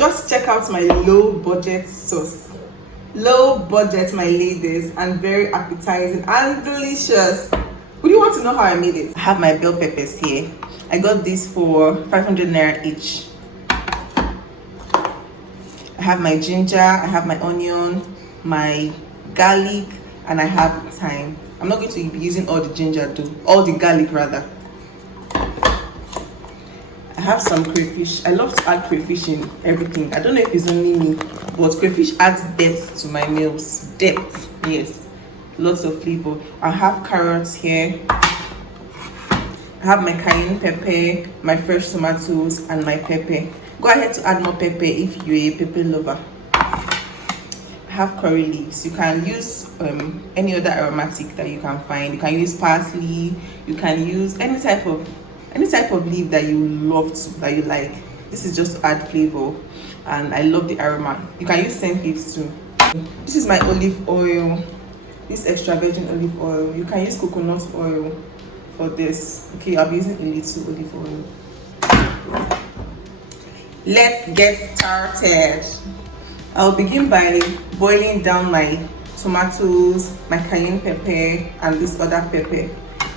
Just check out my low budget sauce. Low budget, my ladies, and very appetizing and delicious. Would you want to know how I made it? I have my bell peppers here. I got these for 500 naira each. I have my ginger, I have my onion, my garlic, and I have thyme. I'm not going to be using all the ginger though, all the garlic rather. I have some crayfish. I love to add crayfish in everything. I don't know if it's only me, but crayfish adds depth to my meals. Depth, yes. Lots of flavor. I have carrots here. I have my cayenne pepper, my fresh tomatoes, and my pepper. Go ahead to add more pepper if you're a pepper lover. I have curry leaves. You can use any other aromatic that you can find. You can use parsley. You can use any type of leaf that you love that you like. This is just to add flavor, and I love the aroma. You can use scent leaves too. This is my olive oil. This extra virgin olive oil. You can use coconut oil for this. Okay, I'll be using a little olive oil. Let's get started. I'll begin by boiling down my tomatoes, my cayenne pepper, and this other pepper.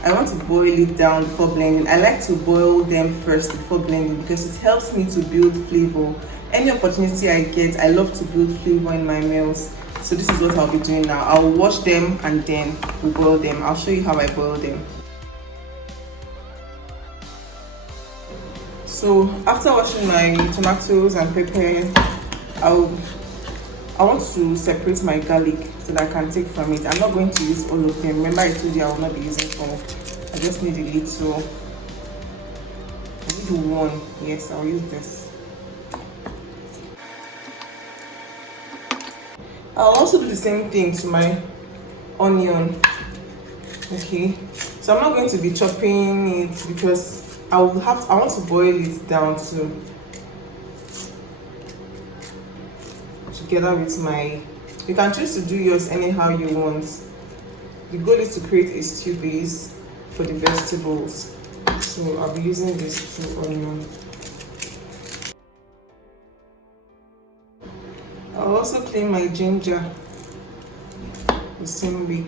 I want to boil it down before blending. I like to boil them first before blending because it helps me to build flavor. Any opportunity I get, I love to build flavor in my meals. So this is what I'll be doing now. I'll wash them and then we'll boil them. I'll show you how I boil them. So after washing my tomatoes and pepper, I want to separate my garlic so that I can take from it. I'm not going to use all of them. Remember I told you I will not be using all. I just need a little. I need one. Yes, I'll use this. I'll also do the same thing to my onion. Okay, so I'm not going to be chopping it because I want to boil it down together with my. You can choose to do yours anyhow you want. The goal is to create a stew base for the vegetables. So I'll be using these 2 onions. I'll also clean my ginger the same way.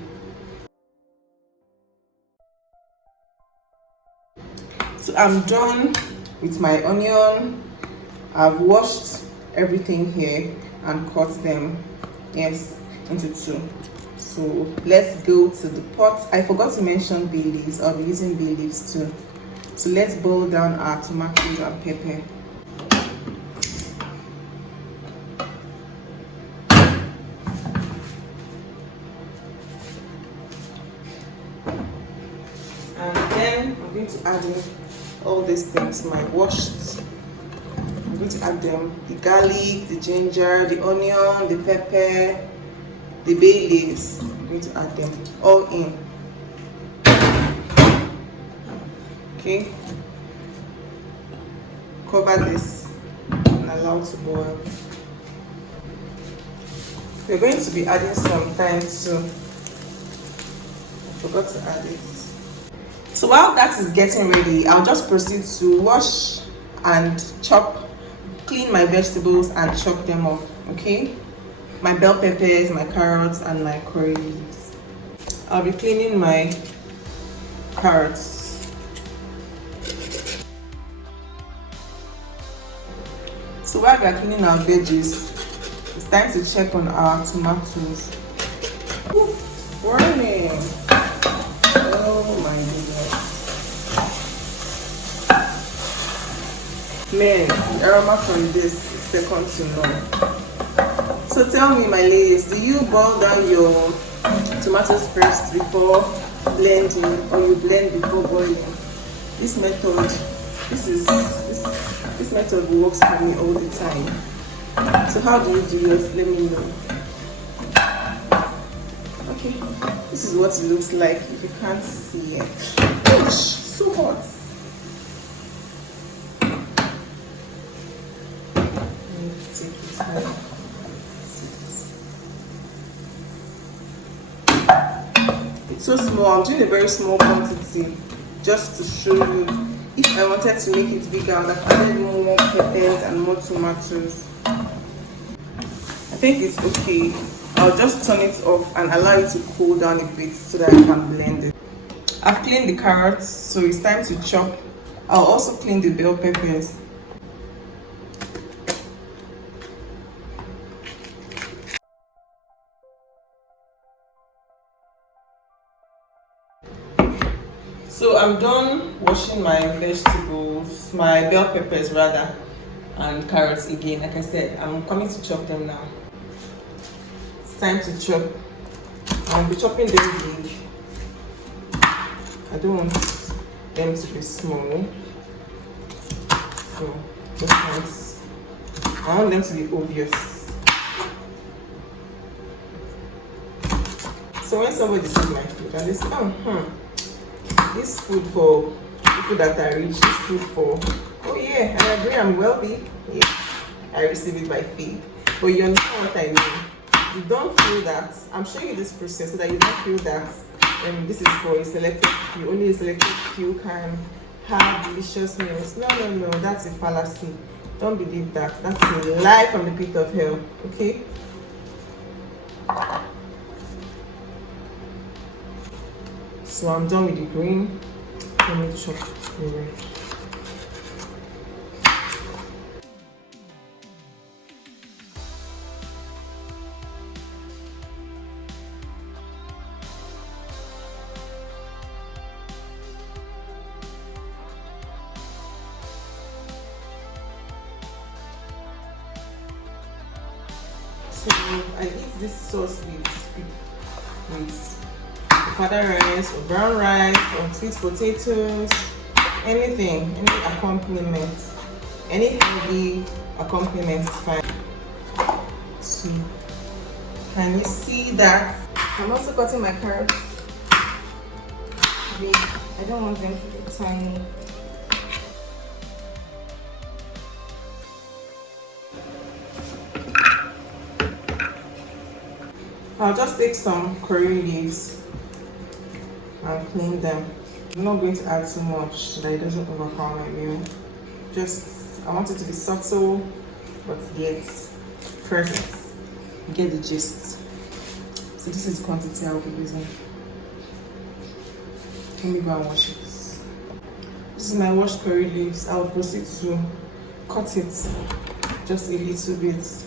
So I'm done with my onion. I've washed everything here and cut them, yes, into 2. So let's go to the pot. I forgot to mention bay leaves. I'll be using bay leaves too. So let's boil down our tomatoes and pepper. And then I'm going to add in all these things, my washed. I'm going to add them, the garlic, the ginger, the onion, the pepper, the bay leaves. I'm going to add them all in. Okay. Cover this and allow it to boil. We're going to be adding some thyme too. I forgot to add it. So while that is getting ready, I'll just proceed to wash and clean my vegetables and chop them up. Okay. My bell peppers, my carrots, and my curry leaves. I'll be cleaning my carrots. So while we are cleaning our veggies, it's time to check on our tomatoes. Warning! Oh my goodness. Man, the aroma from this is second to none. So tell me, my ladies, do you boil down your tomatoes first before blending, or you blend before boiling? This method works for me all the time. So how do you do yours? Let me know. Okay, this is what it looks like if you can't see it. Gosh, so hot. Take it home. It's so small. I'm doing a very small quantity just to show you If I wanted to make it bigger, I would have added more peppers and more tomatoes. I think it's okay. I'll just turn it off and allow it to cool down a bit so that I can blend it. I've cleaned the carrots, so it's time to chop. I'll also clean the bell peppers. So I'm done washing my vegetables, my bell peppers rather, and carrots again. Like I said, I'm coming to chop them now. It's time to chop. I'll be chopping them big. I don't want them to be small. So just nice. I want them to be obvious. So when somebody sees my food and they say, oh, this food for people that are rich, this food for, oh yeah, I agree, I'm wealthy. Yes, I receive it by faith. But you understand what I mean? You don't feel that. I'm showing you this process so that you don't feel that this is for a selected few. Only a selected few can have delicious meals. No, that's a fallacy. Don't believe that. That's a lie from the pit of hell. Okay? So I'm done with the green. Let me chop the red. So I eat this sauce with father rice or brown rice or sweet potatoes, anything, any accompaniment, any heavy accompaniment is fine. So, can you see that? I'm also cutting my carrots big. I don't want them to be tiny. I'll just take some curry leaves and clean them. I'm not going to add too much so that it doesn't overpower my meal. I want it to be subtle, but yet present. You get the gist. So this is the quantity I'll be using. Let me go and wash it. This is my washed curry leaves. I'll proceed to cut it just a little bit.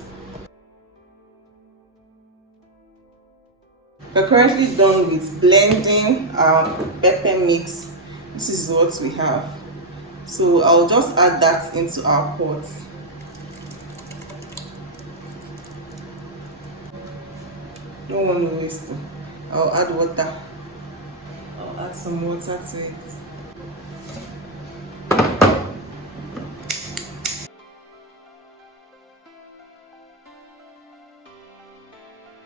We're currently done with blending our pepper mix. This is what we have. So I'll just add that into our pot. Don't want to waste it. I'll add water. I'll add some water to it.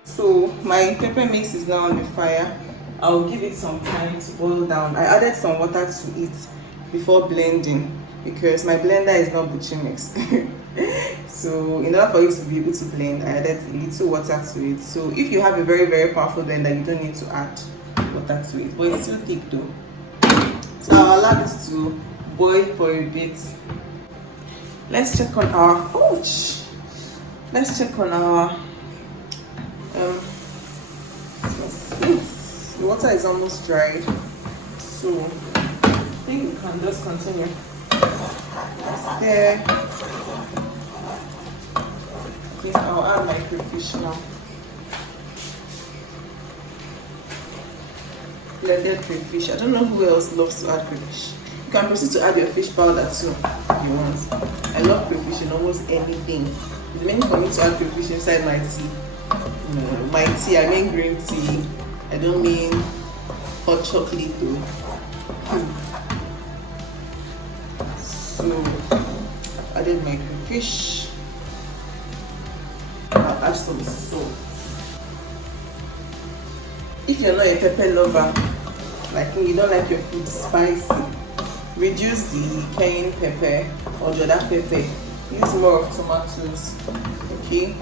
So my pepper mix is now on the fire. I'll give it some time to boil down. I added some water to it before blending because my blender is not butching mix. So in order for you to be able to blend, I added a little water to it. So if you have a very, very powerful blender, you don't need to add water to it. But it's still thick though. So I'll allow this to boil for a bit. Let's check on our the water is almost dried, so I think we can just continue. There. Okay, I'll add my crayfish now. Blended crayfish. I don't know who else loves to add crayfish. You can proceed to add your fish powder too if you want. I love crayfish in almost anything. It's mainly for me to add crayfish inside my tea. No, my tea, I mean green tea. I don't mean hot chocolate though. So, added my crayfish. I'll add some salt. If you're not a pepper lover, like me, you don't like your food spicy, reduce the cayenne pepper or the other pepper. Use more of tomatoes. Okay,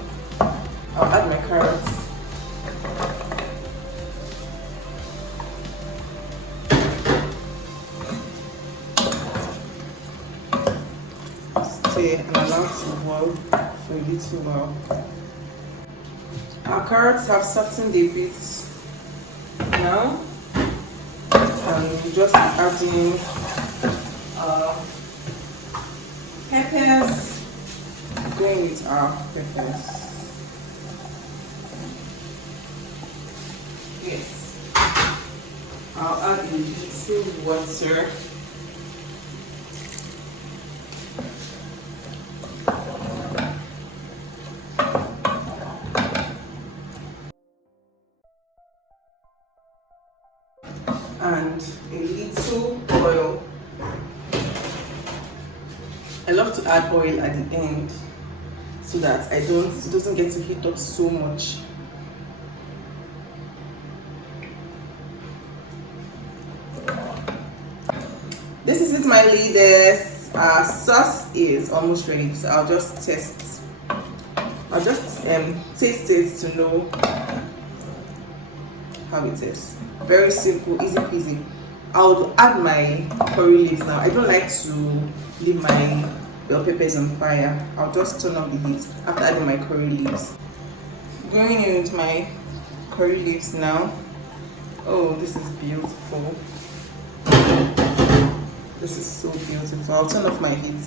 I'll add my carrots. to boil for a little while. Our carrots have softened a bit now, and we just adding peppers. Going with our peppers. Yes, I'll add a little water. And a little oil. I love to add oil at the end so that it doesn't get to heat up so much. This is it, my leaders. Our sauce is almost ready, so I'll just taste it to know how it is. Very simple, easy peasy. I'll add my curry leaves now. I don't like to leave my bell peppers on fire. I'll just turn off the heat after adding my curry leaves. Going in with my curry leaves now. Oh, this is beautiful. This is so beautiful. I'll turn off my heat.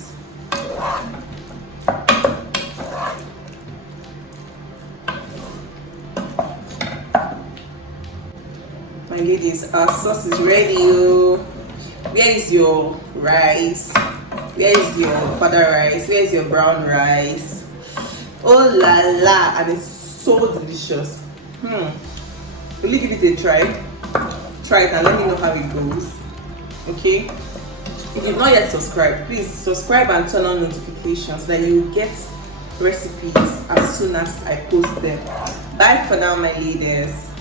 My ladies, our sauce is ready. Where is your rice? Where is your father rice? Where is your brown rice? Oh la la, and it's so delicious. Will you give it a try? Try it and let me know how it goes. Okay? If you've not yet subscribed, please subscribe and turn on notifications so that you will get recipes as soon as I post them. Bye for now, my ladies.